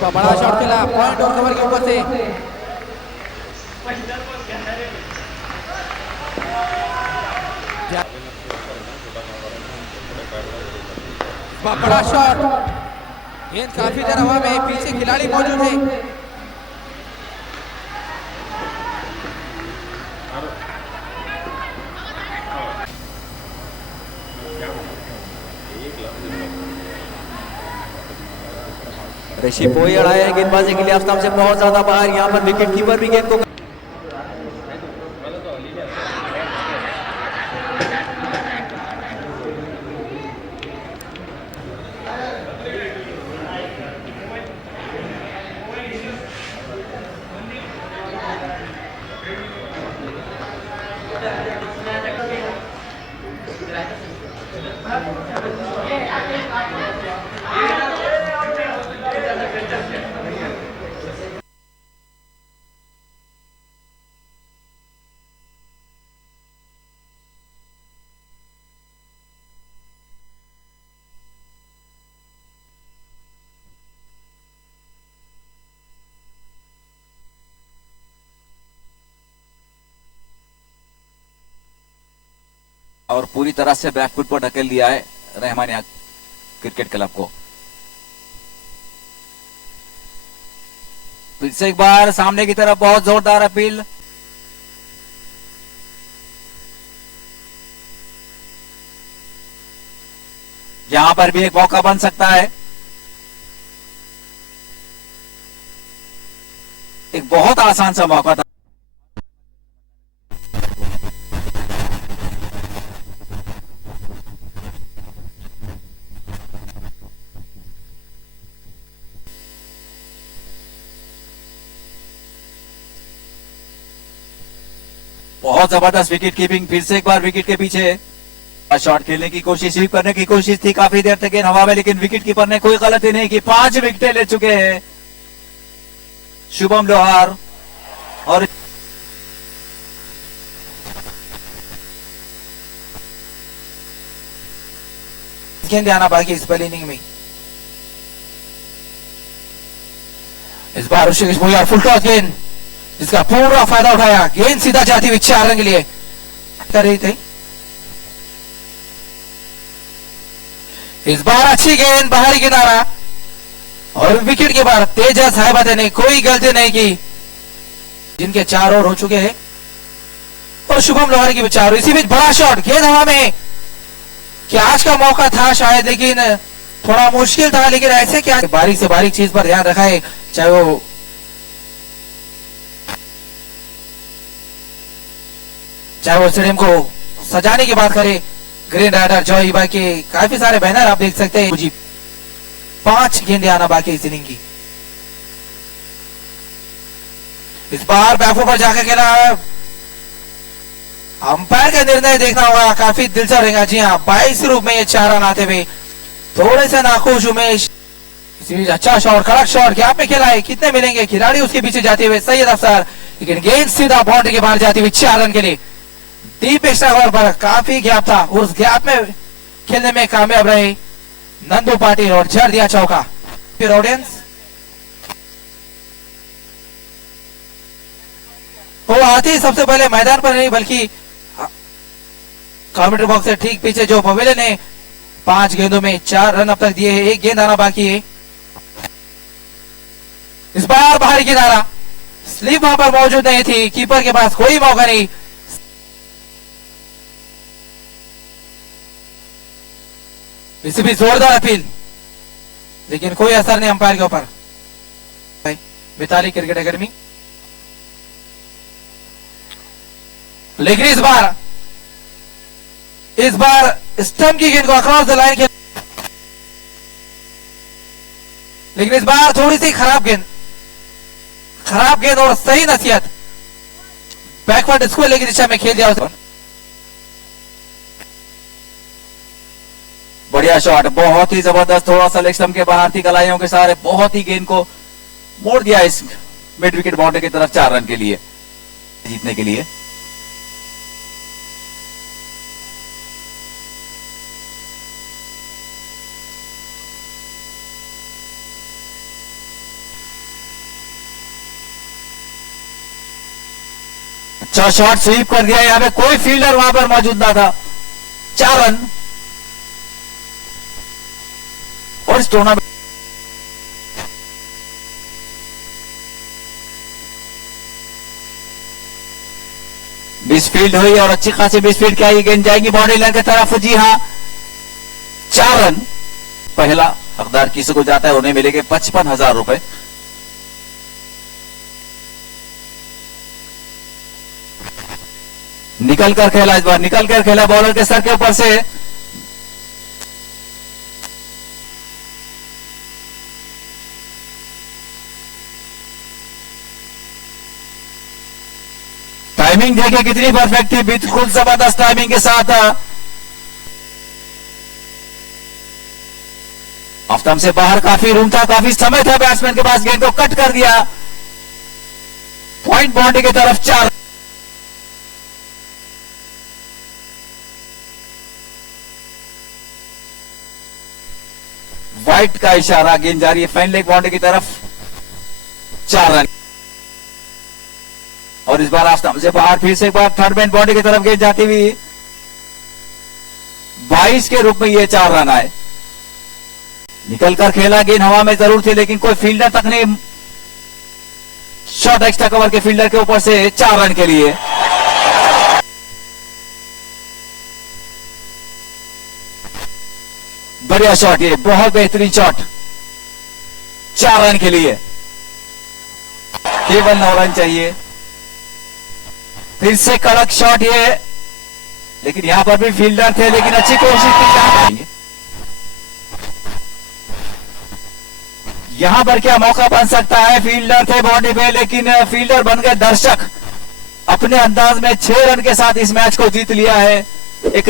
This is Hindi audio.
बड़ा शॉट खेला पॉइंट और कवर के ऊपर से। बड़ा शॉट, गेंद काफी देर हवा में, पीछे खिलाड़ी मौजूद है। ऋषि पोई अड़ाए हैं गेंदबाजी के लिए आफ्ताब से बहुत ज्यादा बाहर। यहाँ पर विकेट कीपर भी गेंद को और पूरी तरह से बैकफुट पर ढकेल दिया है रहमानिया क्रिकेट क्लब को। फिर से एक बार सामने की तरफ बहुत जोरदार अपील। यहां पर भी एक मौका बन सकता है। एक बहुत आसान सा मौका था। बहुत जबरदस्त विकेट कीपिंग। फिर से एक बार विकेट के पीछे शॉट खेलने की कोशिश, स्वीप करने की कोशिश थी काफी देर तक हवा में, लेकिन विकेट कीपर ने कोई गलती नहीं की। 5 विकेटें ले चुके हैं शुभम लोहार। और गेंद आना बाकी इस पहली इनिंग में। इस बार ऋषिकेश भोयार फुल टॉस गेंद, जिसका पूरा फायदा उठाया। गेंद सीधा जाती हुई 4 रन के लिए कर रही थी। इस बार अच्छी गेंद बाहरी किनारा, और विकेट के बाद तेजस हैबत ने कोई गलती नहीं की, जिनके 4 ओवर हो चुके हैं। और शुभम लोहार की 4। इसी बीच बड़ा शॉट, गेंद हवा में, कि आज का मौका था शायद, लेकिन थोड़ा मुश्किल था। लेकिन ऐसे क्या बारीक से बारीक चीज पर ध्यान रखा है, चाहे वो स्टेडियम को सजाने की बात करें। ग्रीन राइडर जॉय बाई के काफी सारे बैनर आप देख सकते हैं। जी 5 गेंदें आना बाकी इस इनिंग की। इस बार बैकफुट पर जाकर खेला। अंपायर का निर्णय देखना होगा, काफी दिलचस्प रहेगा। जी हाँ, 22 रूप में ये 4 रन आते हुए थोड़े से नाखुश उमेश। अच्छा शॉट, कड़क शॉट, गैप में खेला है, कितने मिलेंगे? खिलाड़ी उसके पीछे जाते हुए सैयद अफसर, लेकिन गेंद सीधा बाउंड्री के बाहर जाती हुई 4 रन के लिए। डीप एक्स्ट्रा ओवर पर काफी गैप था, उस गैप में खेलने में कामयाब रहे नंदू पाटिल और जड़ दिया चौका। फिर ऑडियंस वो आती ही सबसे पहले मैदान पर नहीं, बल्कि कमेंट्री बॉक्स से ठीक पीछे जो पवेलियन ने 5 गेंदों में 4 रन अब तक दिए हैं। 1 गेंद आना बाकी है। इस बार बाहरी किनारा, स्लिप वहां पर मौजूद नहीं थी, कीपर के पास कोई मौका नहीं। इसी भी जोरदार अपील, लेकिन कोई असर नहीं अंपायर के ऊपर। मिताली क्रिकेट एकेडमी, लेकिन इस बार स्टंप की गेंद को अक्रॉस द लाइन, लेकिन इस बार थोड़ी सी खराब गेंद और सही नसीहत, बैकवर्ड स्क्वायर की दिशा में खेल दिया। बढ़िया शॉट, बहुत ही जबरदस्त। थोड़ा सा लेग स्टंप के बाहर थी, कलाइयों के सहारे बहुत ही गेंद को मोड़ दिया इस मिड विकेट बाउंड्री की तरफ 4 रन के लिए जीतने के लिए। अच्छा शॉट स्वीप कर दिया, यहाँ पे कोई फील्डर वहां पर मौजूद ना था। 4 रन। और इस टूर्नामेंट मिस फील्ड हुई और अच्छी खासी मिस फील्ड क्या गेंद जाएगी बाउंड्री लाइन की तरफ। जी हाँ, 4 रन। पहला हकदार किसी को जाता है उन्हें मिलेंगे 55,000 रुपए। निकल कर खेला, इस बार निकल कर खेला बॉलर के सर के ऊपर से। टाइमिंग देखिए कितनी परफेक्ट थी, बिल्कुल जबरदस्त टाइमिंग के साथ। ऑफ स्टंप से बाहर काफी रूम था, काफी समय था बैट्समैन के पास, गेंद को कट कर दिया। पॉइंट बाउंड्री की तरफ 4। वाइट का इशारा, गेंद जा रही है फाइन लेग बाउंड्री की तरफ। 4 रन। और इस बार ऑफ स्टंप से बाहर फिर से एक बार थर्ड मैन बाउंड्री की तरफ गेंद जाती हुई 22 के रूप में ये 4 रन आए। निकल कर खेला, गेंद हवा में जरूर थी लेकिन कोई फील्डर तक नहीं। शॉट एक्स्ट्रा कवर के फील्डर के ऊपर से 4 रन के लिए। बढ़िया शॉट, ये बहुत बेहतरीन शॉट। 4 रन के लिए केवल 9 रन चाहिए। फिर से कड़क शॉट ये, लेकिन यहां पर भी फील्डर थे लेकिन अच्छी कोशिश की। यहां पर क्या मौका बन सकता है? फील्डर थे बाउंड्री पे लेकिन फील्डर बन गए दर्शक। अपने अंदाज में 6 रन के साथ इस मैच को जीत लिया है। एक